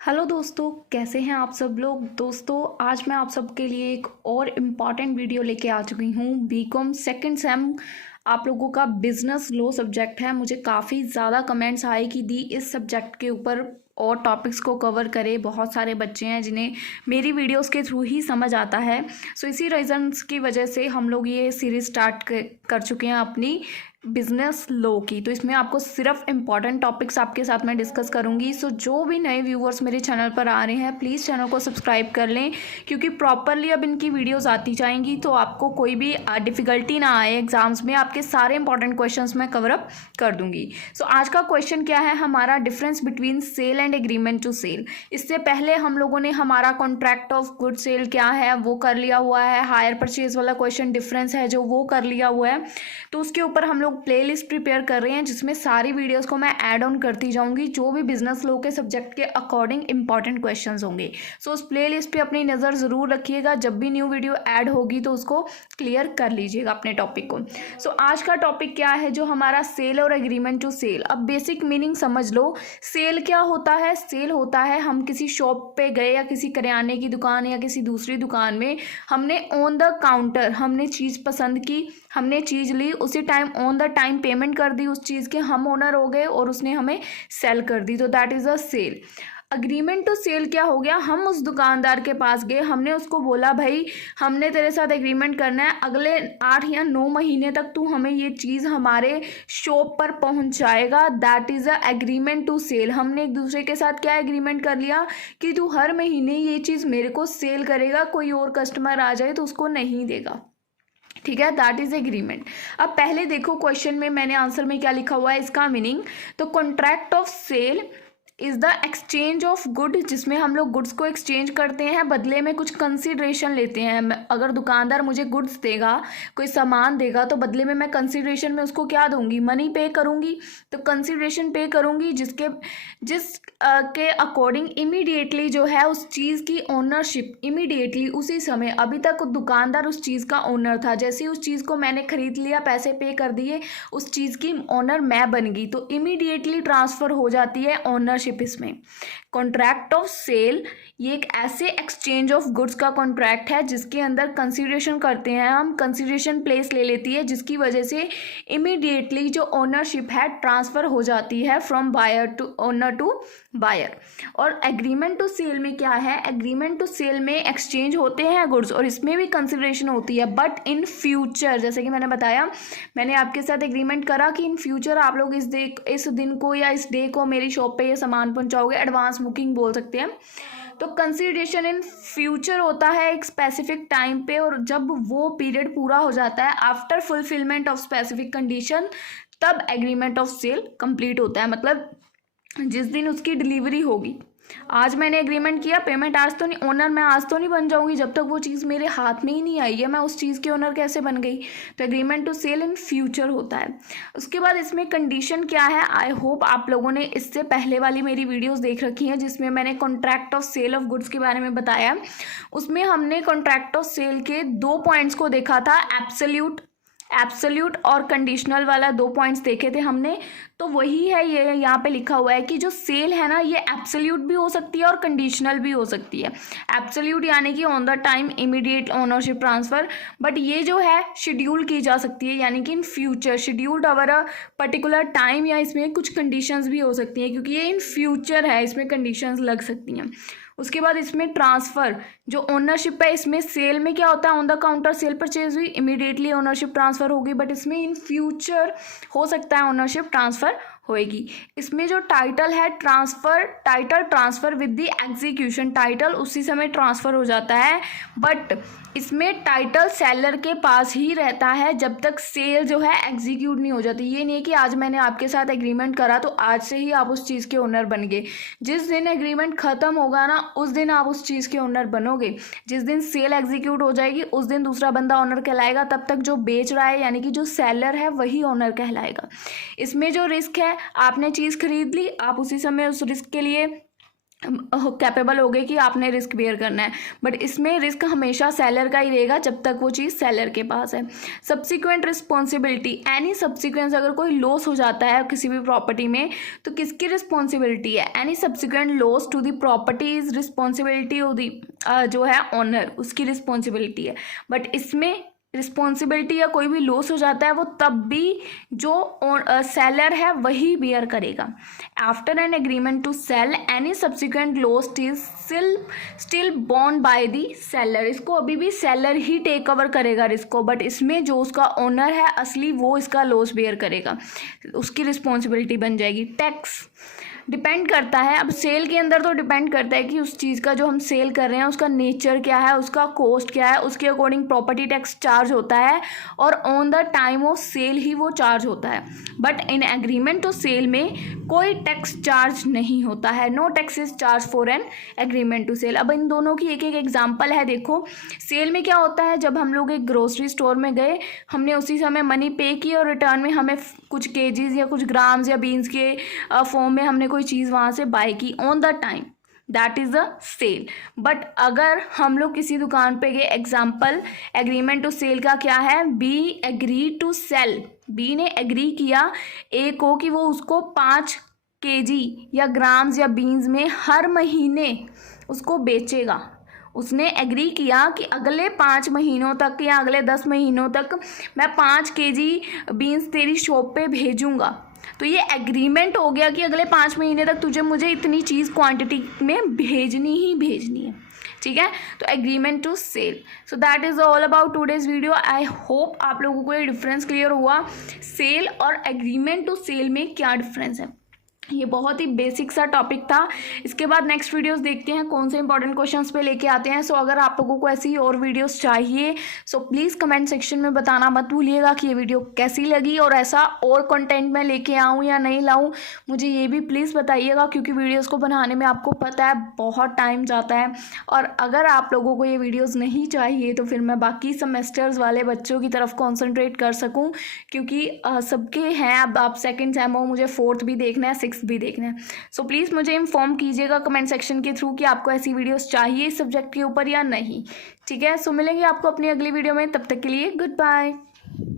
Hello दोस्तों, कैसे हैं आप सब लोग। दोस्तों, आज मैं आप सबके लिए एक और इम्पॉर्टेंट वीडियो लेके आ चुकी हूँ। बीकॉम सेकंड सेम आप लोगों का बिजनेस लो सब्जेक्ट है। मुझे काफ़ी ज़्यादा कमेंट्स आए कि दी इस सब्जेक्ट के ऊपर और टॉपिक्स को कवर करे। बहुत सारे बच्चे हैं जिन्हें मेरी वीडियोस के थ्रू ही समझ आता है। सो इसी रीजंस की वजह से हम लोग ये सीरीज स्टार्ट कर चुके हैं अपनी बिजनेस लो की। तो इसमें आपको सिर्फ इम्पॉर्टेंट टॉपिक्स आपके साथ मैं डिस्कस करूंगी। सो जो भी नए व्यूअर्स मेरे चैनल पर आ रहे हैं, प्लीज़ चैनल को सब्सक्राइब कर लें, क्योंकि प्रॉपरली अब इनकी वीडियोस आती जाएंगी तो आपको कोई भी डिफ़िकल्टी ना आए एग्जाम्स में। आपके सारे इंपॉर्टेंट क्वेश्चंस मैं कवर अप कर दूंगी। सो आज का क्वेश्चन क्या है हमारा, difference between sale and agreement to sale. इससे पहले हम लोगों ने हमारा कॉन्ट्रैक्ट ऑफ गुड सेल क्या है वो कर लिया हुआ है। हायर परचेज वाला क्वेश्चन डिफरेंस है जो वो कर लिया हुआ है। तो उसके ऊपर हम लोग प्लेलिस्ट प्रिपेयर कर रहे हैं जिसमें सारी वीडियोस को मैं ऐड ऑन करती जाऊंगी, जो भी बिजनेस लो के सब्जेक्ट के अकॉर्डिंग इंपॉर्टेंट क्वेश्चंस होंगे। सो उस प्लेलिस्ट पे अपनी नज़र ज़रूर रखिएगा। जब भी न्यू वीडियो ऐड होगी तो उसको क्लियर कर लीजिएगा अपने टॉपिक को। सो आज का टॉपिक क्या है जो हमारा सेल और एग्रीमेंट टू सेल। अब बेसिक मीनिंग समझ लो। सेल क्या होता है? सेल होता है हम किसी शॉप पे गए या किसी करियाने की दुकान या किसी दूसरी दुकान में हमने ऑन द काउंटर हमने चीज़ पसंद की, हमने चीज़ ली, उसी time on the time payment कर दी उस चीज़ के, हम ओनर हो गए और उसने हमें सेल कर दी। तो that is a sale. Agreement to sale क्या हो गया, हम उस दुकानदार के पास गए, हमने उसको बोला भाई हमने तेरे साथ एग्रीमेंट करना है, अगले 8 या 9 महीने तक तू हमें ये चीज़ हमारे शॉप पर पहुंचाएगा। That is a agreement to sale. हमने एक दूसरे के साथ क्या एग्रीमेंट कर लिया कि तू हर महीने ये चीज़ मेरे को सेल करेगा, कोई और कस्टमर आ जाए तो उसको नहीं देगा। ठीक है, दैट इज एग्रीमेंट। अब पहले देखो क्वेश्चन में मैंने आंसर में क्या लिखा हुआ है, इसका मीनिंग। तो contract of sale is the exchange of good, जिसमें हम लोग गुड्स को एक्सचेंज करते हैं, बदले में कुछ कंसिडरेशन लेते हैं। अगर दुकानदार मुझे गुड्स देगा, कोई सामान देगा, तो बदले में मैं कंसिडरेशन में उसको क्या दूंगी, मनी पे करूंगी। तो कंसिडरेशन पे करूंगी जिस के अकॉर्डिंग इमीडिएटली जो है उस चीज़ की ओनरशिप इमीडिएटली उसी समय, अभी तक दुकानदार उस चीज़ का ओनर था, जैसे ही उस चीज़ को मैंने खरीद लिया, पैसे पे कर दिए, उस चीज़ की ओनर मैं बन गई, तो इमीडिएटली ट्रांसफ़र हो जाती है ओनरशिप इसमें। कॉन्ट्रैक्ट ऑफ सेल ये एक ऐसे एक्सचेंज ऑफ गुड्स का कॉन्ट्रैक्ट है जिसके अंदर कंसिडरेशन करते हैं हम, कंसिडरेशन प्लेस ले लेती है, जिसकी वजह से इमीडिएटली जो ओनरशिप है ट्रांसफ़र हो जाती है from buyer to owner to buyer. और एग्रीमेंट टू सेल में क्या है, एग्रीमेंट टू सेल में एक्सचेंज होते हैं गुड्स और इसमें भी कंसिडरेशन होती है, बट इन फ्यूचर, जैसे कि मैंने बताया, मैंने आपके साथ एग्रीमेंट करा कि इन फ्यूचर आप लोग इस दिन को या इस डे को मेरी शॉप पे ये सामान पहुंचाओगे, एडवांस बुकिंग बोल सकते हैं। तो कंसिडरेशन इन फ्यूचर होता है एक स्पेसिफिक टाइम पे, और जब वो पीरियड पूरा हो जाता है after fulfilment of specific condition, तब एग्रीमेंट ऑफ सेल कंप्लीट होता है। मतलब जिस दिन उसकी डिलीवरी होगी, आज मैंने एग्रीमेंट किया, पेमेंट आज तो नहीं, ओनर मैं आज तो नहीं बन जाऊंगी जब तक वो चीज़ मेरे हाथ में ही नहीं आई है, मैं उस चीज़ की ओनर कैसे बन गई। तो agreement to sale in future होता है। उसके बाद इसमें कंडीशन क्या है, आई होप आप लोगों ने इससे पहले वाली मेरी वीडियोस देख रखी हैं जिसमें मैंने contract of sale of goods के बारे में बताया। उसमें हमने कॉन्ट्रैक्ट ऑफ सेल के 2 पॉइंट्स को देखा था, एब्सोल्यूट और कंडीशनल वाला 2 पॉइंट्स देखे थे हमने। तो वही है ये यहाँ पे लिखा हुआ है कि जो सेल है ना, ये एब्सोल्यूट भी हो सकती है और कंडीशनल भी हो सकती है। एब्सोल्यूट यानी कि on the time immediate ownership transfer, but ये जो है शेड्यूल की जा सकती है, यानी कि in future scheduled over a particular time, या इसमें कुछ कंडीशंस भी हो सकती हैं क्योंकि ये इन फ्यूचर है, इसमें कंडीशंस लग सकती हैं। उसके बाद इसमें ट्रांसफ़र जो ओनरशिप है, इसमें सेल में क्या होता है, on the counter sale purchase हुई, इमीडिएटली ओनरशिप ट्रांसफ़र होगी, बट इसमें इन फ्यूचर हो सकता है ओनरशिप ट्रांसफ़र होएगी। इसमें जो टाइटल है title transfer with the execution, title उसी समय ट्रांसफ़र हो जाता है, बट इसमें टाइटल सेलर के पास ही रहता है जब तक सेल जो है एग्जीक्यूट नहीं हो जाती। ये नहीं है कि आज मैंने आपके साथ एग्रीमेंट करा तो आज से ही आप उस चीज़ के ओनर बन गए। जिस दिन एग्रीमेंट ख़त्म होगा ना, उस दिन आप उस चीज़ के ओनर बनोगे। जिस दिन सेल एग्जीक्यूट हो जाएगी उस दिन दूसरा बंदा ओनर कहलाएगा, तब तक जो बेच रहा है यानी कि जो सेलर है वही ओनर कहलाएगा। इसमें जो रिस्क है, आपने चीज़ खरीद ली, आप उसी समय उस रिस्क के लिए कैपेबल हो गए कि आपने रिस्क बेयर करना है, बट इसमें रिस्क हमेशा सेलर का ही रहेगा जब तक वो चीज़ सेलर के पास है। सब्सिक्वेंट रिस्पॉन्सिबिलिटी, एनी सब्सिक्वेंस अगर कोई लॉस हो जाता है किसी भी प्रॉपर्टी में तो किसकी रिस्पॉन्सिबिलिटी है? Any subsequent loss to the property is responsibility of the जो है ओनर, उसकी रिस्पॉन्सिबिलिटी है। बट इसमें रिस्पॉन्सिबिलिटी या कोई भी लॉस हो जाता है वो तब भी जो सेलर है वही बियर करेगा। After an agreement to sale any subsequent loss is still borne by the seller, इसको अभी भी सेलर ही टेक ओवर करेगा रिस्क को, बट इसमें जो उसका ओनर है असली वो इसका लॉस बियर करेगा, उसकी रिस्पॉन्सिबिलिटी बन जाएगी। टैक्स डिपेंड करता है, अब सेल के अंदर तो डिपेंड करता है कि उस चीज़ का जो हम सेल कर रहे हैं उसका नेचर क्या है, उसका कॉस्ट क्या है, उसके अकॉर्डिंग प्रॉपर्टी टैक्स चार्ज होता है और on the time of sale ही वो चार्ज होता है। But in agreement to sale में कोई टैक्स चार्ज नहीं होता है, no tax is charge for an agreement to sale. अब इन दोनों की एक एक एग्जाम्पल है। देखो सेल में क्या होता है, जब हम लोग एक ग्रोसरी स्टोर में गए, हमने उसी समय मनी पे की और रिटर्न में हमें कुछ केजीज या कुछ ग्राम्स या बीन्स के फॉर्म में हमने कोई चीज़ वहाँ से बाय की on the time, that is a sale. But अगर हम लोग किसी दुकान पे गए, एग्जाम्पल एग्रीमेंट टू सेल का क्या है, B agree to sale, B ने एग्री किया ए को कि वो उसको 5 केजी या ग्राम्स या बीन्स में हर महीने उसको बेचेगा। उसने एग्री किया कि अगले 5 महीनों तक या अगले 10 महीनों तक मैं 5 केजी बीन्स तेरी शॉप पे भेजूंगा। तो ये एग्रीमेंट हो गया कि अगले 5 महीने तक तुझे मुझे इतनी चीज़ क्वांटिटी में भेजनी ही भेजनी है, ठीक है। तो agreement to sale. So that is all about today's video. I hope आप लोगों को ये डिफरेंस क्लियर हुआ, सेल और एग्रीमेंट टू सेल में क्या डिफरेंस है। ये बहुत ही बेसिक सा टॉपिक था। इसके बाद नेक्स्ट वीडियोस देखते हैं कौन से इंपॉर्टेंट क्वेश्चंस पे लेके आते हैं। सो अगर आप लोगों को ऐसी और वीडियोस चाहिए सो प्लीज़ कमेंट सेक्शन में बताना मत भूलिएगा कि ये वीडियो कैसी लगी और ऐसा और कंटेंट मैं लेके आऊँ या नहीं लाऊँ, मुझे ये भी प्लीज़ बताइएगा, क्योंकि वीडियोज़ को बनाने में आपको पता है बहुत टाइम जाता है। और अगर आप लोगों को ये वीडियोज़ नहीं चाहिए तो फिर मैं बाकी सेमेस्टर्स वाले बच्चों की तरफ कॉन्सेंट्रेट कर सकूँ, क्योंकि सबके हैं, अब आप सेकेंड सेम हो, मुझे 4th भी देखना है, 6th भी देखना है। सो प्लीज़ मुझे इन्फॉर्म कीजिएगा कमेंट सेक्शन के थ्रू कि आपको ऐसी वीडियोस चाहिए इस सब्जेक्ट के ऊपर या नहीं, ठीक है। सो मिलेंगे आपको अपनी अगली वीडियो में, तब तक के लिए गुड बाय।